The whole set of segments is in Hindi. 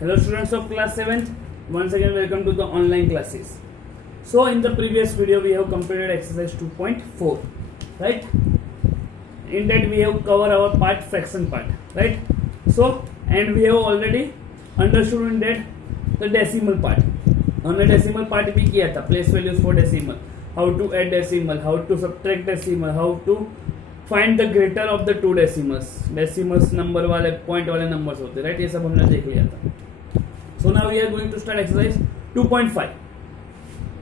Hello students of class 7th, once again welcome to the online classes. So in the previous video we have completed exercise 2.4, right? In that we have covered our part fraction part, right? So and we have already understood in that the decimal part. हमने डेसिमल पार्ट भी किया था, place values for decimal, how to add decimal, how to subtract decimal, how to find the greater of the two decimals. Decimals number वाले पॉइंट वाले नंबर्स होते हैं, राइट? ये सब हमने देख लिया था. So now we are going to start exercise 2.5.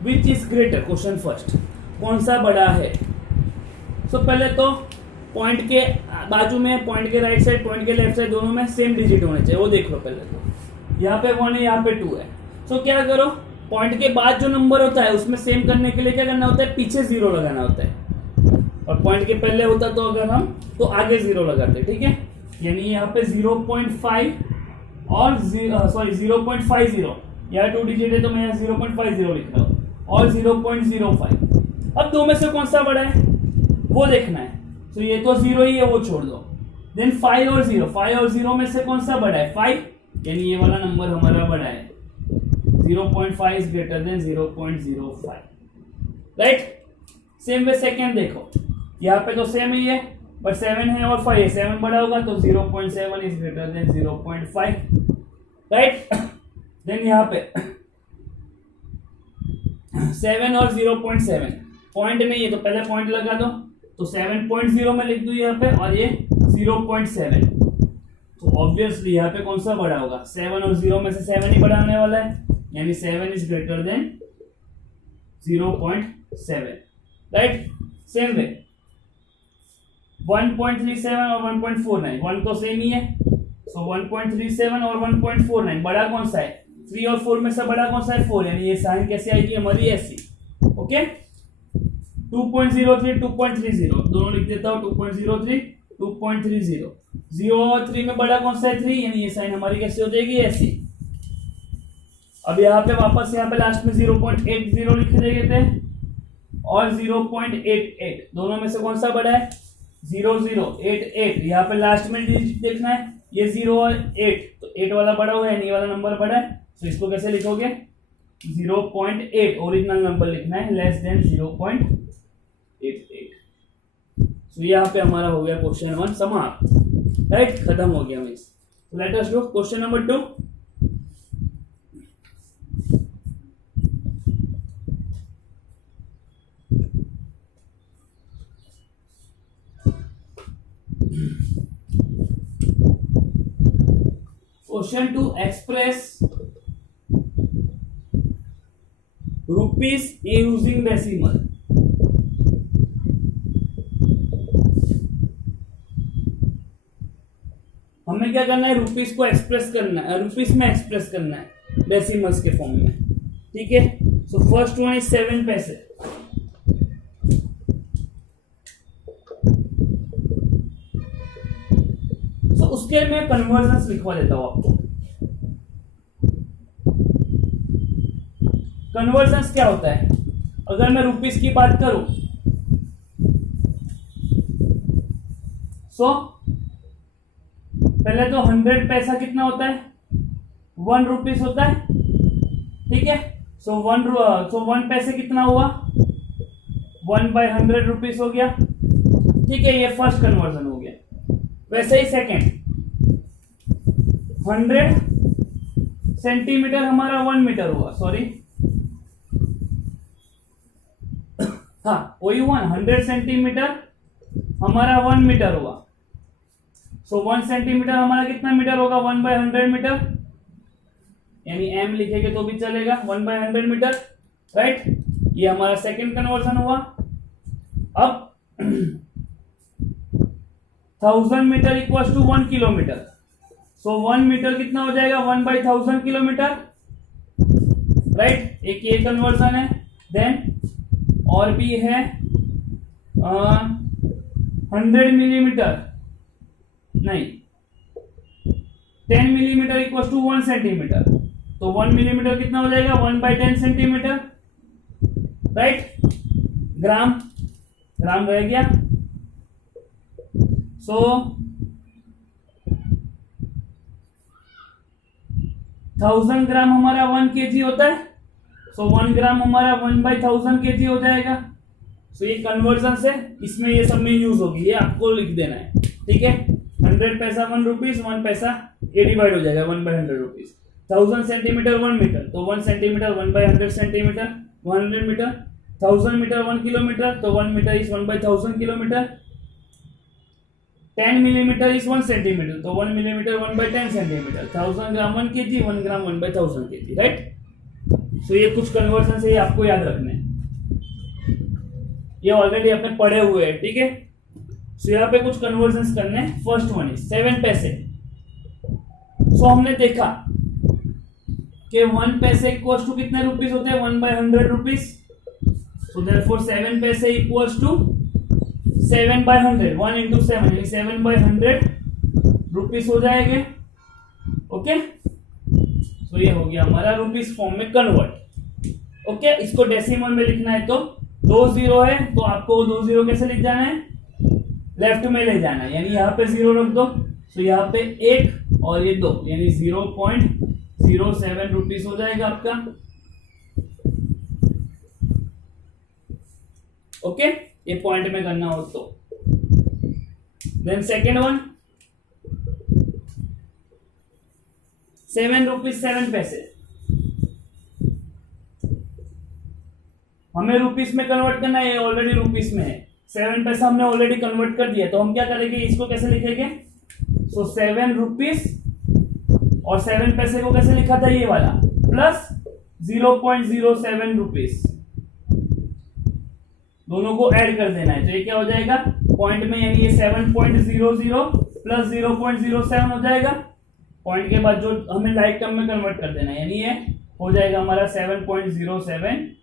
Which is greater? Question first, कौन सा बड़ा है? सो पहले तो पॉइंट के बाजू में, पॉइंट के राइट साइड, पॉइंट के लेफ्ट साइड, दोनों में सेम डिजिट होने चाहिए. वो देख लो पहले तो. यहाँ पे 1 है, यहाँ पे 2 है. सो क्या करो, पॉइंट के बाद जो नंबर होता है उसमें सेम करने के लिए क्या करना होता है? पीछे 0 लगाना होता है. और पॉइंट के पहले होता तो अगर हम तो आगे 0 लगाते, ठीक है? यानी यहाँ पे 0.5 और 0.50, यहाँ 2 डिजिट है तो मैं यहाँ 0.50 लिख रहा हूँ, और 0.05. अब दो में से कौन सा बड़ा है वो देखना है. तो ये तो 0 ही है, वो छोड़ दो. देन 5 और 0 में से कौन सा बड़ा है? 5, यानी ये वाला नंबर हमारा बड़ा है. 0.5 is greater then 0.05, right? Same way second देखो, यहाँ पे तो सेम ही है, बट 7 है और 5 है. 7 बड़ा होगा तो 0.7 is greater than 0.5, right? Then यहाँ पे 7 और 0.7 पॉइंट में, ये तो पहले पॉइंट लगा दो, तो 7.0 में लिख दूं यहाँ पे, और ये 0.7. तो ऑब्वियसली यहाँ पे कौन सा बड़ा होगा? 7 और 0 में से 7 ही बड़ा होने वाला है, यानी 7 is greater then 0.7, right? Same वे 1.37 और 1.49, 1 तो सेम ही है. सो 1.37 और 1.49 बड़ा कौन सा है? 3 और 4 में से बड़ा कौन सा है? 4, यानी ये साइन कैसे आएगी हमारी? ऐसी. ओके. 2.03 2.30 दोनों लिख देता हूं. 2.03 2.30, 0 और 3 में बड़ा कौन सा है? 3, यानी ये साइन हमारी कैसे हो जाएगी? ऐसी. अब यहाँ पे वापस यहाँ पे लास्ट में 0.80 लिख देते हैं, और 0.88, दोनों में से कौन सा बड़ा है? 0088. यहाँ पे लास्ट में डिजिट देखना है, ये 0 और 8, तो 8 वाला बड़ा हुआ है, ये वाला नंबर बड़ा है. तो इसको कैसे लिखोगे? 0.8 ओरिजिनल नंबर लिखना है, लेस देन 0.88. तो यहाँ पे हमारा हो गया क्वेश्चन 1 समाप्त, राइट? खत्म हो गया miss. Let us do question number 2. Question to express rupees using decimal. हमें क्या करना है? रुपीस को एक्सप्रेस करना है, रुपीस में एक्सप्रेस करना है डेसिमल्स के फॉर्म में, ठीक है? सो फर्स्ट वन इज 7 पैसे. तो उसके मैं कन्वर्जन्स लिखवा देता हूं आपको. कन्वर्जन्स क्या होता है? अगर मैं रुपीस की बात करूं, सो पहले तो 100 पैसा कितना होता है? 1 रुपीस होता है, ठीक है? सो 1 पैसे कितना हुआ? 1/100 रुपीस हो गया, ठीक है? ये फर्स्ट कन्वर्जन हो गया. वैसे ही सेकेंड, 100 सेंटीमीटर हमारा 1 मीटर हुआ. सॉरी, हाँ वही हुआ. 100 सेंटीमीटर हमारा 1 मीटर हुआ. सो 1 सेंटीमीटर हमारा कितना मीटर होगा? 1/100 मीटर, यानी m लिखेंगे तो भी चलेगा. 1/100 मीटर, राइट? ये हमारा सेकेंड कन्वर्जन हुआ. अब 1000 metre equals to 1 kilometre. So 1 metre कितना हो जाएगा? 1/1000 किलोमीटर, राइट? एक ये कन्वर्जन है. देन और भी है 100 मिलीमीटर, नहीं 10 मिलीमीटर इक्वल्स टू 1 सेंटीमीटर. तो 1 मिलीमीटर कितना हो जाएगा? 1/10 सेंटीमीटर, राइट? ग्राम रह गया. सो 1000 ग्राम हमारा 1 kg होता है, सो 1 ग्राम हमारा 1/1000 kg हो जाएगा। सो ये कन्वर्जन से इसमें ये सब में यूज होगी, ये आपको लिख देना है, ठीक है। 100 पैसा 1 रुपीज, 1 पैसा ये डिवाइड हो जाएगा 1/100 रुपीज। 1000 सेंटीमीटर 1 मीटर, तो 1 centimetre 1/100 centimetre 100 metre. 1000 metre 1 kilometre, तो 1 metre is 1/1000 kilometre. 10 millimetre is 1 centimetre, तो 1 millimetre 1/10 centimetre. 1000 gram 1 kg, 1 gram 1/1000 kg, right. So ये कुछ कन्वर्जन से आपको याद रखने हैं, ये ऑलरेडी आपने पढ़े हुए हैं, ठीक है। सो यहाँ पे कुछ कन्वर्जन करने हैं। फर्स्ट वन इज 7 पैसे। सो हमने देखा कि 1 पैसे इक्वल्स टू कितने रुपीस होते हैं, 1/100 रुपीज। सो देयरफॉर 7 पैसे इक्वल्स टू 7/100, 1 into 7 यानी 7/100 रुपीस हो जाएंगे, ओके। सो ये हो गया हमारा रुपीस फॉर्म में कन्वर्ट, ओके। इसको डेसिमल में लिखना है तो 2 जीरो है, तो आपको 2 जीरो कैसे लिख जाना है, लेफ्ट में ले जाना है, यानी यहाँ पे 0 रख दो। तो यहाँ पे 1 और ये 2 यानी 0.07 रुपीस हो जाएगा आपका, ओके। ये पॉइंट में करना हो तो। देन सेकेंड वन 7 रुपीज 7 पैसे। हमें रुपीस में कन्वर्ट करना है, ऑलरेडी रुपीस में है। 7 पैसा हमने ऑलरेडी कन्वर्ट कर दिया, तो हम क्या करेंगे, इसको कैसे लिखेंगे, सो 7 रुपीस और 7 पैसे को कैसे लिखा था, ये वाला प्लस 0.07 रुपीस, दोनों को ऐड कर देना है। तो ये क्या हो जाएगा पॉइंट में, यानी ये 7.00 प्लस 0.07 हो जाएगा। पॉइंट के बाद जो हमें लाइक टर्म में कन्वर्ट कर देना है, यानी ये हो जाएगा हमारा 7.07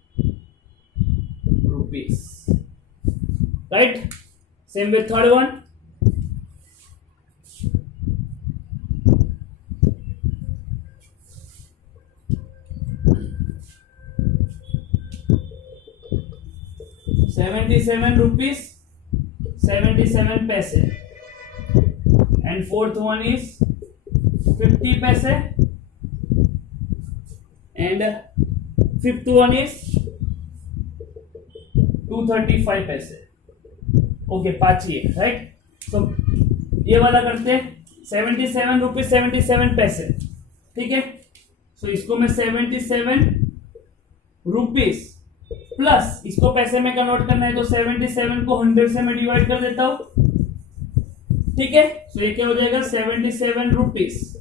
rupees, right. Same with third one 77 rupees 77 पैसे, and fourth one is 50 पैसे, and fifth one is 235 पैसे, ओके। पांच ये, राइट। तो ये वाला करते हैं 77 रुपीज 77 पैसे, ठीक है। सो इसको मैं 77 रुपीज प्लस इसको पैसे में कन्वर्ट करना है, तो 77 को 100 से मैं डिवाइड कर देता हूं, ठीक है। सो ये क्या हो जाएगा 77 रुपीज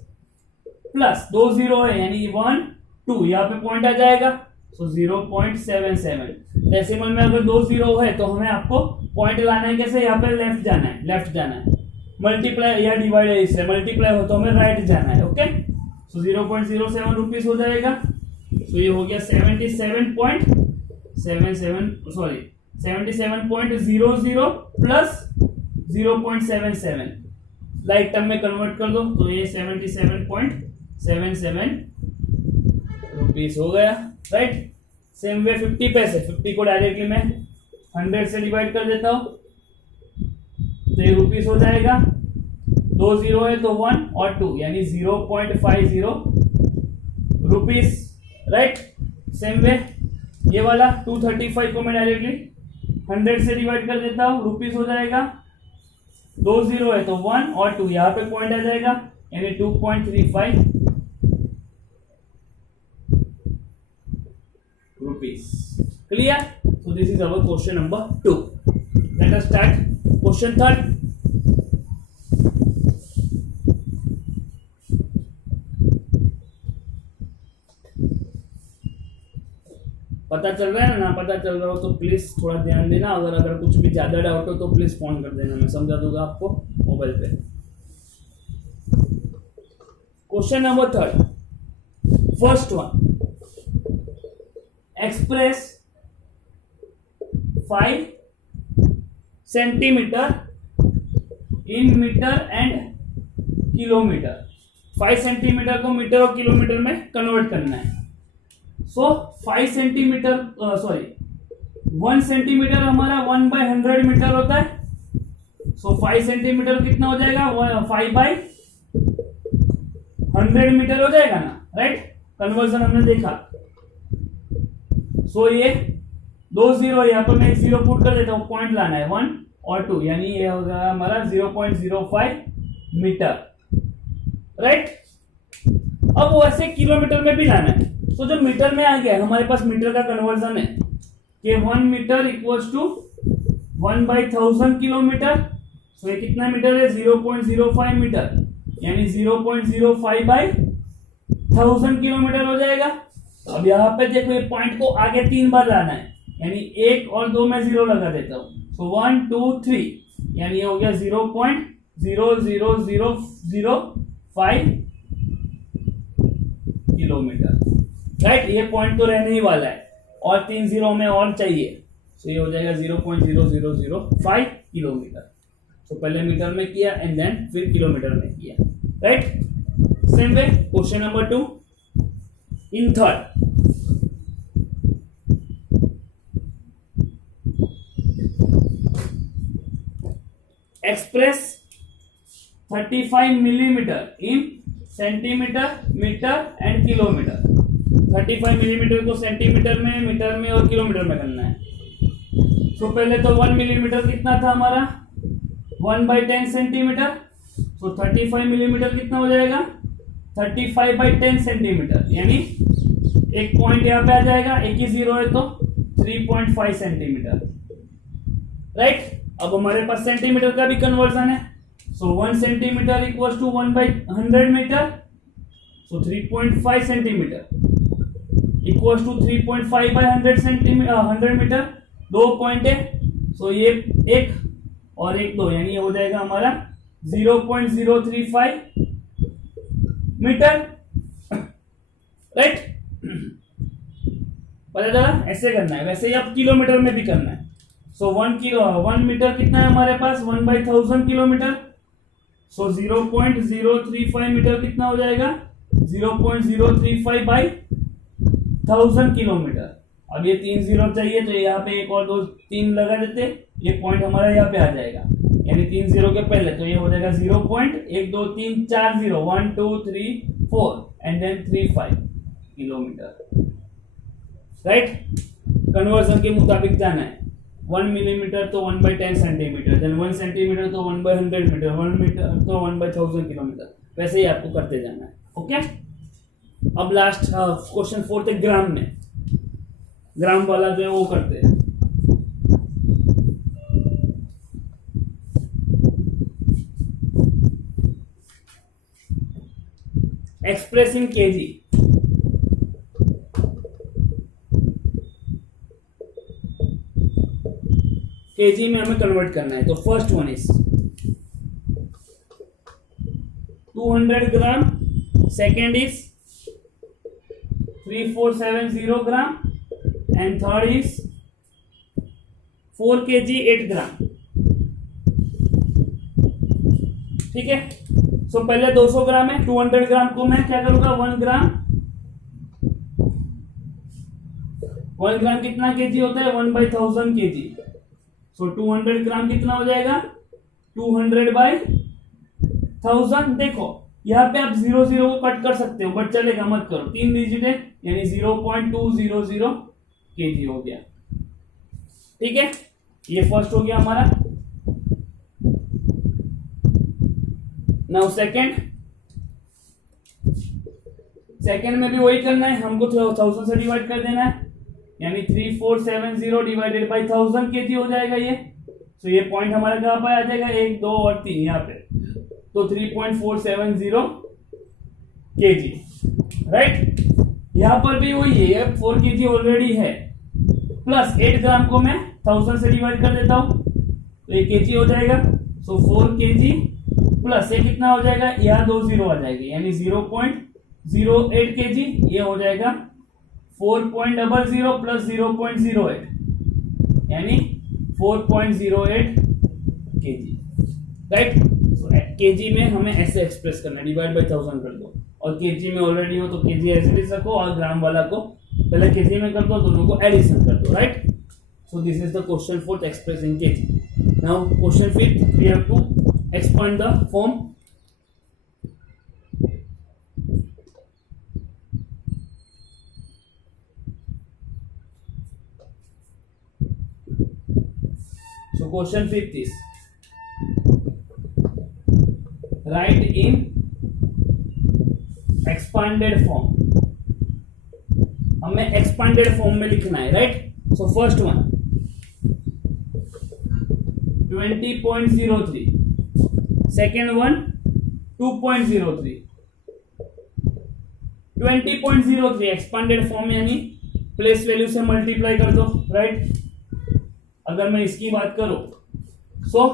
प्लस 2 जीरो है, यानी 1 2, यहाँ पे पॉइंट आ जाएगा, सो 0.77। डेसिमल में अगर 2 जीरो है तो हमें आपको पॉइंट लाना है, कैसे, यहाँ पे लेफ्ट जाना है, मल्टीप्लाई या डिवाइड है, इससे मल्टीप्लाई हो तो हमें राइट जाना है, ओके। सो 0.07 रुपीज हो जाएगा। सो ये हो गया 77.00 प्लस 0.77, लाइक टर्म में कन्वर्ट कर दो, तो ये 77.77 रुपीस हो गया, राइट। सेम वे 50 पैसे, 50 को डायरेक्टली मैं 100 से डिवाइड कर देता हूं, तो ये रुपीस हो जाएगा। 2 जीरो है तो 1 और 2 यानी 0.50 रुपीस, राइट। सेम वे ये वाला 235 को मैं डायरेक्टली 100 से डिवाइड कर देता हूं, रुपीस हो जाएगा। 2 जीरो है तो 1 और 2, यहाँ पे पॉइंट आ जाएगा, यानी 2.35 rupees, clear. So this is our question number 2। Let us start question third. पता चल रहा है ना पता चल रहा हो तो प्लीज थोड़ा ध्यान देना, अगर कुछ भी ज्यादा डाउट हो तो प्लीज फोन कर देना, मैं समझा दूंगा आपको मोबाइल पे। Question number third, first one, express 5 centimetre in metre and kilometre. 5 centimetre को मीटर और किलोमीटर में कन्वर्ट करना है। सो 5 सेंटीमीटर 1 सेंटीमीटर हमारा 1/100 मीटर होता है। सो 5 सेंटीमीटर कितना हो जाएगा, 5/100 100 मीटर हो जाएगा ना, राइट। कन्वर्जन हमने देखा। सो ये 2 जीरो, यहाँ पर मैं एक जीरो पुट कर देता हूँ, पॉइंट लाना है 1 और 2, यानी ये होगा हमारा 0.05 मीटर, राइट। अब वैसे किलोमीटर में भी लाना है। तो जो मीटर में आ गया, हमारे पास मीटर का कन्वर्जन है कि 1 मीटर इक्वल्स टू 1/1000 किलोमीटर। सो ये कितना मीटर है, 0.05 मीटर, यानी 0.05/1000 किलोमीटर हो जाएगा। अब यहाँ पे देखो, ये पॉइंट को आगे 3 बार लाना है, यानी 1 और 2 में 0 लगा देता हूँ। सो 1 2 3, यानी ये हो गया 0.00005 किलोमीटर, राइट। ये पॉइंट तो रहने ही वाला है, और 3 जीरो में और चाहिए, तो ये हो जाएगा 0.0005 किलोमीटर। तो पहले मीटर में किया एंड देन फिर किलोमीटर में किया, right. Same way question number 2 in third. Express 35 millimetre in centimetre, metre and kilometre. 35 millimetre को सेंटीमीटर में, मीटर में और किलोमीटर में करना है। तो पहले तो 1 मिलीमीटर कितना था हमारा, 1/10 सेंटीमीटर। तो 35 मिलीमीटर कितना हो जाएगा, 35/10 सेंटीमीटर, यानी एक पॉइंट यहाँ पे आ जाएगा, एक ही जीरो है तो 3.5 सेंटीमीटर, राइट। अब हमारे पास सेंटीमीटर का भी कन्वर्जन है। So 1 centimetre equals to 1/100 metre. So 3.5 centimetre equals to 3.5/100 centimetre, 100 metre. 2 point है, सो ये 1 और 1 2, यानी ये हो जाएगा हमारा 0.035 मीटर, राइट। पता चला, ऐसे करना है। वैसे ही अब किलोमीटर में भी करना है। सो 1 मीटर कितना है हमारे पास, 1/1000 किलोमीटर। सो 0.035 मीटर कितना हो जाएगा, 0.035/1000 किलोमीटर। अब ये 3 जीरो चाहिए, तो यहाँ पे 1 और 2 3 लगा देते, ये पॉइंट हमारा यहाँ पे आ जाएगा, यानी 3 जीरो के पहले, तो ये हो जाएगा 0.1 2 3 4 zero, 1 2 3 4 and then 35 kilometre, right. Conversion के मुताबिक जाना है। 1 मिलीमीटर तो 1/10 सेंटीमीटर, देन 1 सेंटीमीटर तो 1/100 मीटर, 1 मीटर तो 1/1000 किलोमीटर, वैसे ही आपको करते जाना है, ओके। अब लास्ट क्वेश्चन 4 थे ग्राम में। ग्राम वाला जो है वो करते हैं। Express in KG. केजी में हमें कन्वर्ट करना है। तो first one is 200 gram, second is 3470 gram and third is 4 kg 8 ग्राम, ठीक है। सो पहले 200 ग्राम है, 200 ग्राम को मैं क्या करूंगा, 1 ग्राम। 1 ग्राम कितना केजी होता है, 1/1000 kg। सो 200 ग्राम कितना हो जाएगा, 200/1000। देखो यहाँ पे आप 0 0 को कट कर सकते हो, बट चलेगा मत करो, 3 डिजिट है, यानी 0.200 kg हो गया, ठीक है। ये फर्स्ट हो गया हमारा। नाउ सेकेंड में भी वही करना है हमको, 1000 से डिवाइड कर देना है, यानी 3470 डिवाइडेड बाई 1000 kg हो जाएगा ये। तो ये पॉइंट हमारा कहाँ पर आ जाएगा, 1 2 और 3 यहाँ पे, तो 3.470 kg, राइट। यहाँ पर भी वही है, 4 kg ऑलरेडी है, प्लस 8 ग्राम को मैं 1000 से डिवाइड कर देता हूं, तो ये kg हो जाएगा। सो 4 kg प्लस ये कितना हो जाएगा, यहाँ 2 जीरो आ जाएगी, यानी 0.08 kg। ये हो जाएगा 4.00 प्लस 0.08, यानी 4.08 kg, राइट। केजी में हमें ऐसे एक्सप्रेस करना है, डिवाइड बाई 1000 कर दो, और केजी में ऑलरेडी हो तो केजी ऐसे लिख सको, और ग्राम वाला को पहले केजी में कर दो, दोनों को एडिशन कर दो, right. So this is the question 4th express in kg. Now question 5th we have to expand the form question 5 is right in expanded form, हमें एक्सपांडेड फॉर्म में लिखना है, right. So first one 20.03, second one 2.03, 20.03 expanded form यानी प्लेस वैल्यू से मल्टीप्लाई कर दो, राइट। अगर मैं इसकी बात करूं सो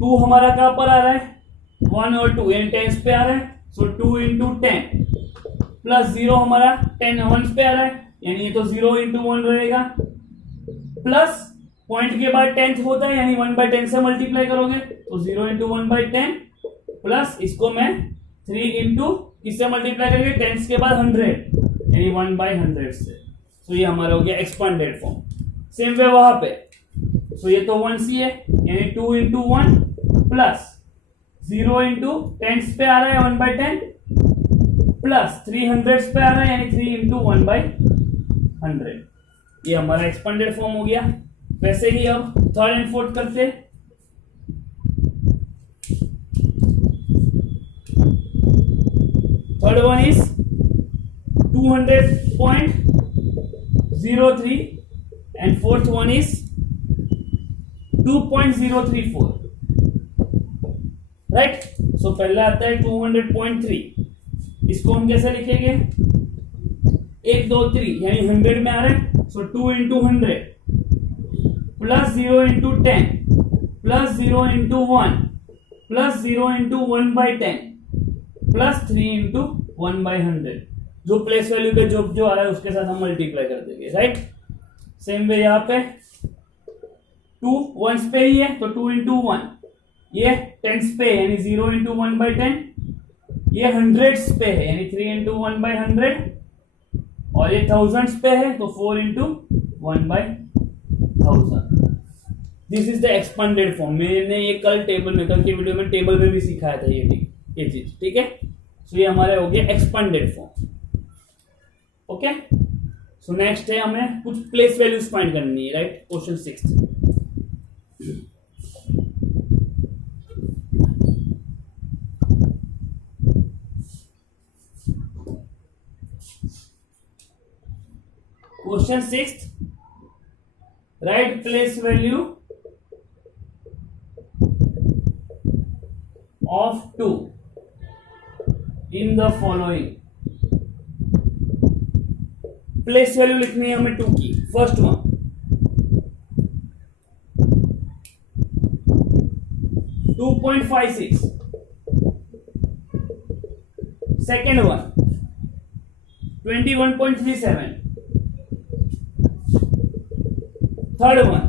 2 हमारा कहां पर आ रहा है, 1 और 2 यानी टेंस पे आ रहा है, सो 2 इंटू 10 प्लस 0 हमारा 10 वंस पे आ रहा है, यानी ये तो 0 इंटू 1 रहेगा, प्लस पॉइंट के बाद 10th होता है यानी 1/10 से मल्टीप्लाई करोगे तो 0 इंटू 1/10 प्लस इसको मैं 3 इंटू किससे मल्टीप्लाई करेंगे, 10 के बाद 100 यानी 1/100 से। तो ये हमारा हो गया एक्सपांडेड फॉर्म। सेम वे वहां पे तो ये तो 1 सी है यानी 2 इंटू 1 प्लस 0 इंटू 10 पे आ रहा है 1/10 प्लस 300 पे आ रहा है यानी 3 इंटू 1/100। ये हमारा एक्सपांडेड फॉर्म हो गया। वैसे ही अब थर्ड एंड फोर्थ करते, third one is 200.03 and fourth one is 2.034, right. So पहला आता है 200.3, इसको हम कैसे लिखेंगे, 1 2 3 यानी 100 में आ रहा है, सो 2 into 100 plus 0 into 10 plus 0 into 1 plus 0 into 1/10 plus 3 into 1/100, जो प्लेस वैल्यू पे जो आ रहा है उसके साथ हम मल्टीप्लाई कर देंगे, राइट। सेम वे यहाँ पे 2 वंस पे ही है तो 2 इंटू 1, ये टेंस पे यानी 0 इंटू 1/10, ये हंड्रेड्स पे है यानी 3 इंटू 1/100 और ये थाउजेंड्स पे है तो 4 into 1/1000। This is the expanded form. मैंने ये कल की वीडियो में टेबल में भी सिखाया था ये चीज, ठीक है। सो ये हमारे हो गया expanded form, okay. So next है हमें कुछ प्लेस वैल्यूज फाइंड करनी है, right. Question 6 question 6 right place value of 2 in the following। Place value लिखनी है हमें 2 की। First one 2.56, second one 21.37, third one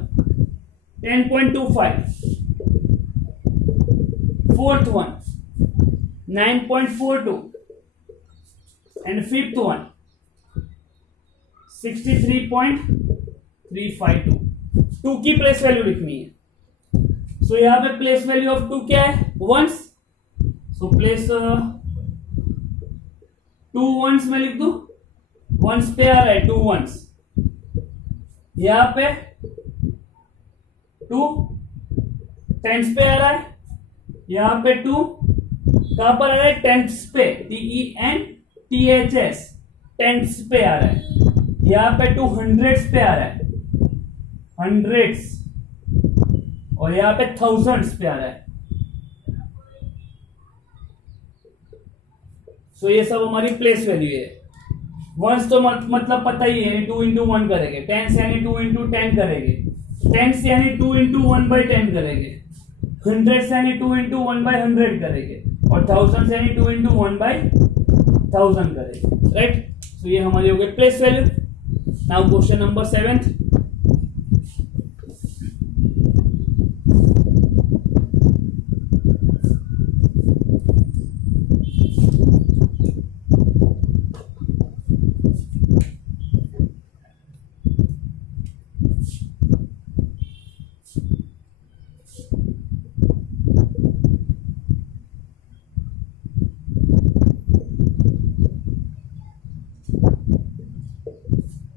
10.25, fourth one 9.42 and fifth one 63.352। 2 की प्लेस वैल्यू लिखनी है। सो यहां पे प्लेस वैल्यू ऑफ 2 क्या है, वंस। सो प्लेस 2 वंस में लिख दू, वंस पे आ रहा है 2 वंस, यहां पे 2 टेंस पे आ रहा है, यहां पे 2 कहां पर आ रहा है, टेंथ्स पे, TENTHS टेंथ्स पे आ रहा है, यहां पे 2 हंड्रेड्स पे आ रहा है, हंड्रेड्स, और यहां पे थाउजेंड्स पे आ रहा है। सो ये सब हमारी प्लेस वैल्यू है। वंस तो मतलब पता ही है 2 इंटू 1 करेंगे, टेंस यानी 2 इंटू 10 करेंगे, टेंस यानी 2 इंटू 1/10 करेंगे, हंड्रेड यानी 2 इंटू 1/100 करेंगे, और थाउजेंड यानी 2 इंटू 1/1000 करेंगे, राइट। तो ये हमारी हो गई place value. Now question number 7।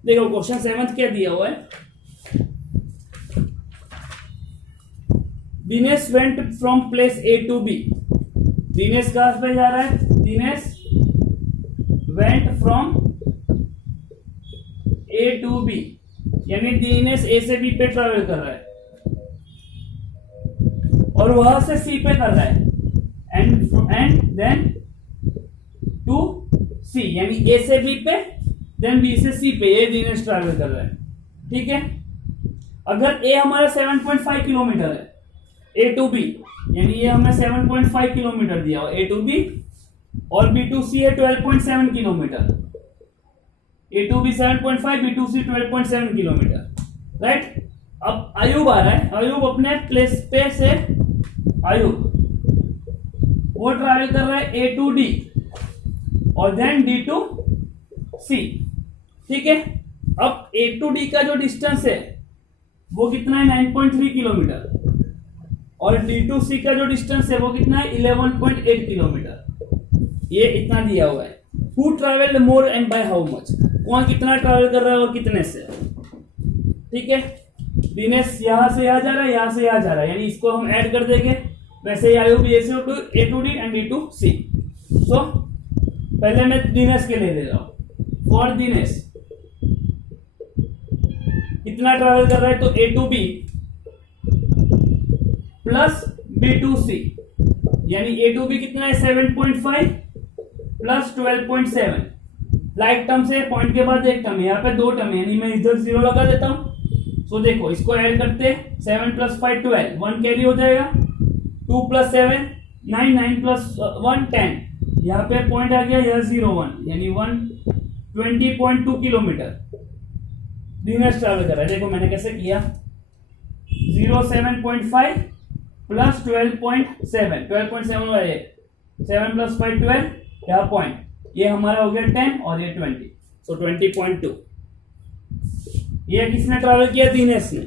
देखो क्वेश्चन 7 क्या दिया हुआ है, Dinesh went from place A to B. Dinesh कहां पे जा रहा है? Dinesh went from A to B, यानी दिनेश ए से बी पे ट्रेवल कर रहा है और वहां से सी पे कर रहा है, एंड देन टू सी, यानी ए से बी पे देन बी से सी पे, ये दिनेश ट्रेवल कर रहा है। ठीक है, अगर ए हमारा 7.5 किलोमीटर है ए टू बी, यानी ये हमें 7.5 किलोमीटर दिया हो ए टू बी, और बी टू सी है 12.7 kilometre. A to B 7.5, B to C 12.7 kilometre, right. अब आयुब आ रहा है, आयुब अपने प्लेस पे से, आयुब वो ट्रैवल कर रहा है ए टू डी और देन डी टू सी। ठीक है, अब ए टू डी का जो डिस्टेंस है वो कितना है? 9.3 किलोमीटर, और डी टू सी का जो डिस्टेंस है वो कितना है? 11.8 किलोमीटर। ये इतना दिया हुआ है। Who travelled more and by how much, कौन कितना ट्रैवल कर रहा है और कितने से। ठीक है, दिनेश यहां से यहां जा रहा है, यहां से यहां जा रहा है, यानी इसको हम ऐड कर देंगे। वैसे ही आयुब A to D and D to C. So पहले मैं दिनेश के लिए दे रहा हूं। फॉर दिनेश कितना ट्रैवल कर रहा है? तो A to B plus B to C, यानी ए टू बी कितना है? 7.5 प्लस 12.7। लाइक टर्म से पॉइंट के बाद एक टर्म है, यहाँ पे दो टर्म है, यानी मैं इधर 0 लगा देता हूं। सो देखो इसको ऐड करते, 7 प्लस 5 12, 1 कैरी हो जाएगा, 2 प्लस 7 9, 9 प्लस 1 10, यहाँ पे पॉइंट आ गया, यह 0 1, यानी 120.2 किलोमीटर दिनेश ट्रैवल कर रहा है। देखो मैंने कैसे किया, 07.5 प्लस 12.7, 12.7 वाला ये 7 प्लस 5 12, यहाँ पॉइंट, ये हमारा हो गया 10 और ये 20, सो 20.2। ये किसने ट्रैवल किया? दिनेश ने।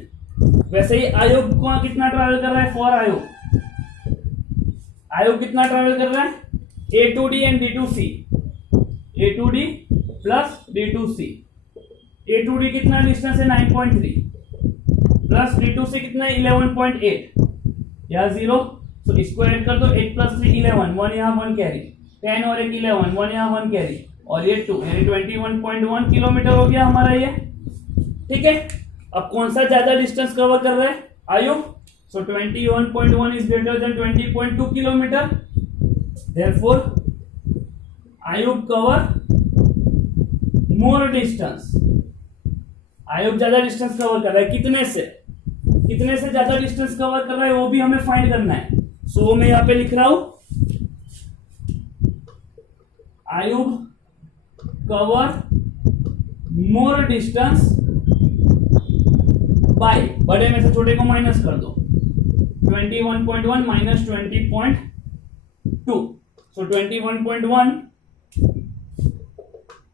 वैसे ही आयुब को कितना ट्रैवल कर रहा है? फॉर आयुब, आयुब कितना ट्रैवल कर रहा है? A to D and D to C, A to D plus D to C. A to D कितना डिस्टेंस है? 9.3 प्लस डी टू सी कितना है? 11.8, या 0, तो इसको ऐड कर दो, 8 प्लस 3 11, 1 यहाँ 1 कैरी, 10 और 1 11, 1 यहाँ 1 कैरी, और ये 2, यानी 21.1 किलोमीटर हो गया हमारा ये। ठीक है, अब कौन सा ज्यादा डिस्टेंस कवर कर रहा है? आयुब। सो 21.1 is greater then 20.2 kilometre, therefore Ayub cover more distance. Ayub ज्यादा डिस्टेंस कवर कर रहा है, कितने से? कितने से ज्यादा डिस्टेंस कवर कर रहा है वो भी हमें फाइंड करना है। सो मैं यहां पे लिख रहा हूं, Ayub cover more distance by, बड़े में से छोटे को माइनस कर दो, 21.1 माइनस 20.2, सो 21.1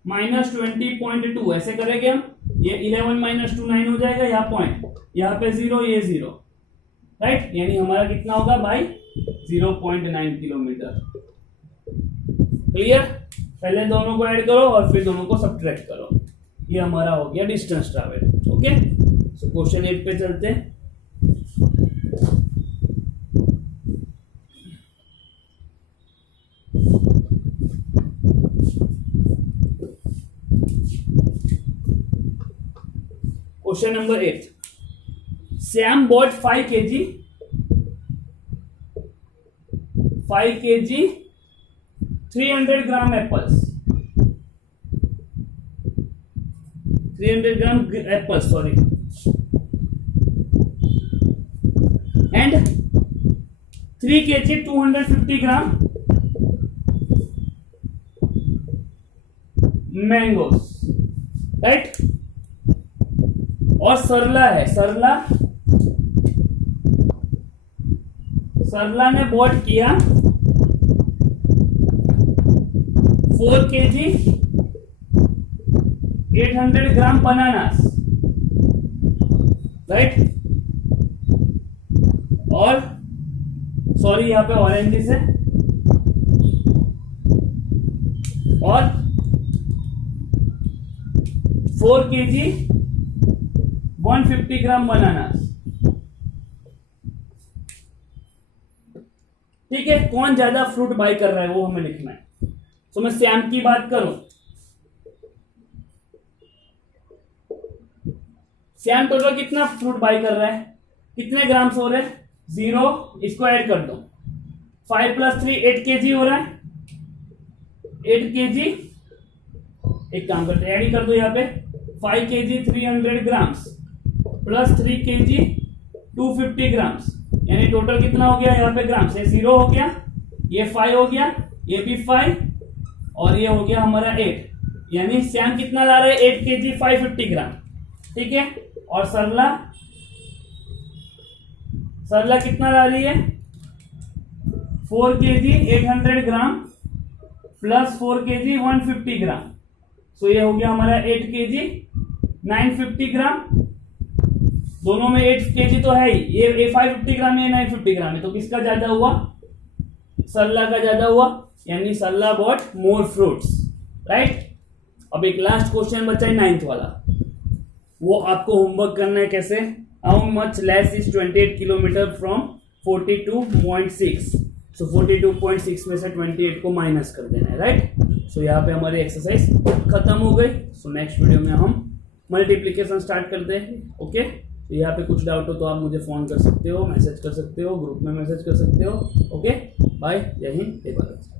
माइनस 20.2, ऐसे करेंगे हम। ये 11 माइनस 2 9 हो जाएगा, यहाँ पॉइंट, यहाँ पे 0, ये 0, राइट, यानी हमारा कितना होगा? By 0.9 kilometre. क्लियर? पहले दोनों को ऐड करो और फिर दोनों को सब्ट्रैक्ट करो। ये हमारा हो गया distance travel. Okay, so question 8 पे चलते हैं। Question number 8, Sam bought 5 kg 300 gram apples, 300 gram apples, sorry, and 3 kg 250 gram mangoes, right? और सरला है, सरला ने बॉट किया 4 kg 800 ग्राम बनानास, राइट, और सॉरी यहाँ पे ऑरेंजेस है, और 4 kg 150 ग्राम बनानास। ठीक है, कौन ज्यादा फ्रूट बाय कर रहा है वो हमें लिखना है। तो मैं श्याम की बात करूं, श्याम टोटल कितना फ्रूट बाय कर रहा है, कितने ग्राम्स हो रहे हैं, 0, इसको ऐड कर दो, 5 + 3 8 kg हो रहा है, 8 kg। एक काम करते हैं, ऐड ही कर दो यहाँ पे, 5 kg 300 grams plus 3 kg 250 grams, यानी टोटल कितना हो गया यहाँ पे ग्राम्स, ये 0 हो गया, ये 5 हो गया, ये भी 5 और ये हो गया हमारा 8, यानी श्याम कितना ला रहा है, 8 kg 550 ग्राम, ठीक है। और सरला कितना ला रही है, 4 kg 800 ग्राम प्लस 4 kg 150 ग्राम, सो ये हो गया हमारा 8 kg 950 ग्राम, दोनों में 8 kg तो है ही, ये 550 ग्राम है, 950 ग्राम है, तो किसका ज्यादा हुआ, सरला का ज्यादा हुआ, यानी सरला बॉट मोर फ्रूट्स, राइट। अब एक लास्ट क्वेश्चन बचा है 9th वाला, वो आपको होमवर्क करना है कैसे, how much less is 28 kilometre from 42.6, सो 42.6 में से 28 को माइनस कर देना है, राइट। सो यहाँ पे हमारी एक्सरसाइज खत्म हो गई। सो नेक्स्ट वीडियो में हम मल्टीप्लीकेशन स्टार्ट करते हैं, ओके। तो यहाँ पे कुछ डाउट हो तो आप मुझे फोन कर सकते हो, मैसेज कर सकते हो, ग्रुप में मैसेज कर सकते हो, ओके। बाय, जय हिंद, जय भारत।